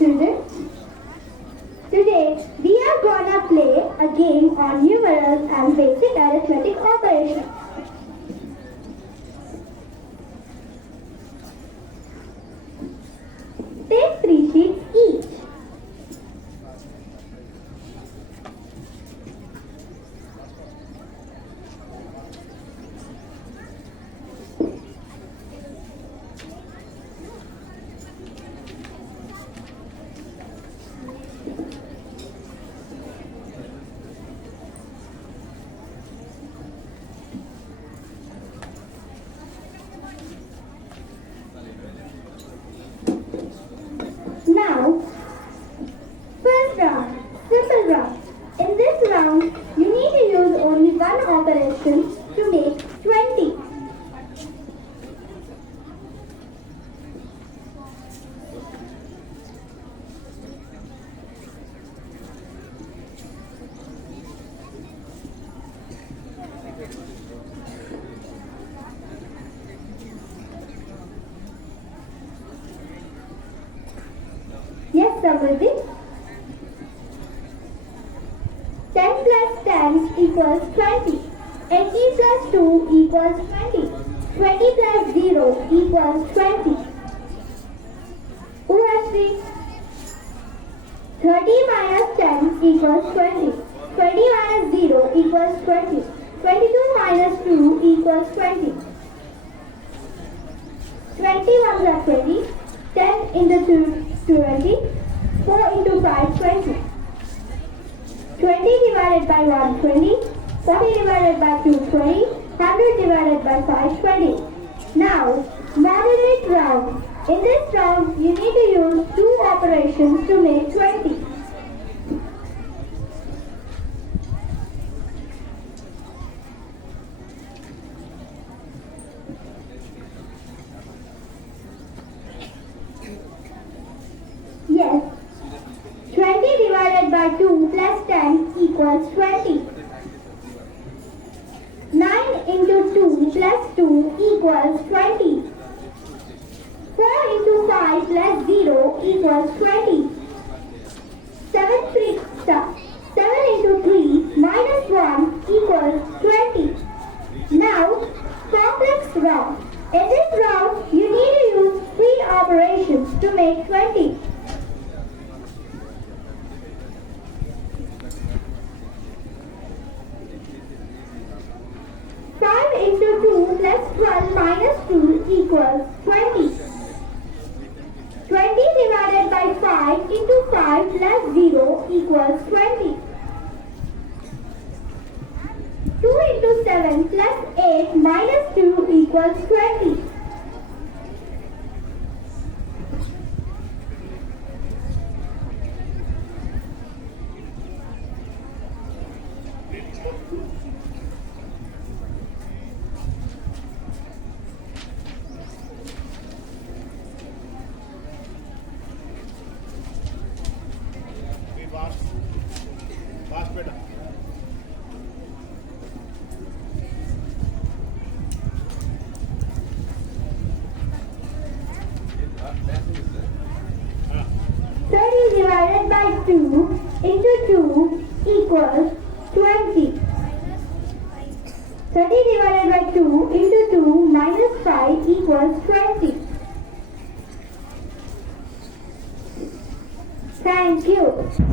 students. Today we are gonna play a game on numerals and basic arithmetic operations. Take 3 sheets each. Now, first round, simple round. In this round, you need to use only one operation to make 20. Yes, Samriddhi. 10 plus 10 equals 20. 80 plus 2 equals 20. 20 plus 0 equals 20. Urashri. 30 minus 10 equals 20. 20 minus 0 equals 20. 22 minus 2 equals 20. 21 plus 20. 10 into 2, 20. 4 into 5, 20. 20 divided by 1, 20. 40 divided by 2, 20. 100 divided by 5, 20. Now, moderate round. In this round, you need to use 2 operations to make 20. Yes. 20 divided by 2 plus 10 equals 20. 9 into 2 plus 2 equals 20. 4 into 5 plus 0 equals 20. 7 into 3 minus 1 equals 20. Now, complex round. In this round, you need to use 3 operations to make 20. 5 into 2 plus 12 minus 2 equals 20. 20 divided by 5 into 5 plus 0 equals 20. 2 into 7 plus 8 minus 2 equals 20. Fast बेटा. हाँ. 30 divided by 2 into 2 equals 20. 30 divided by 2 into 2 minus 5 equals 20. Thank you.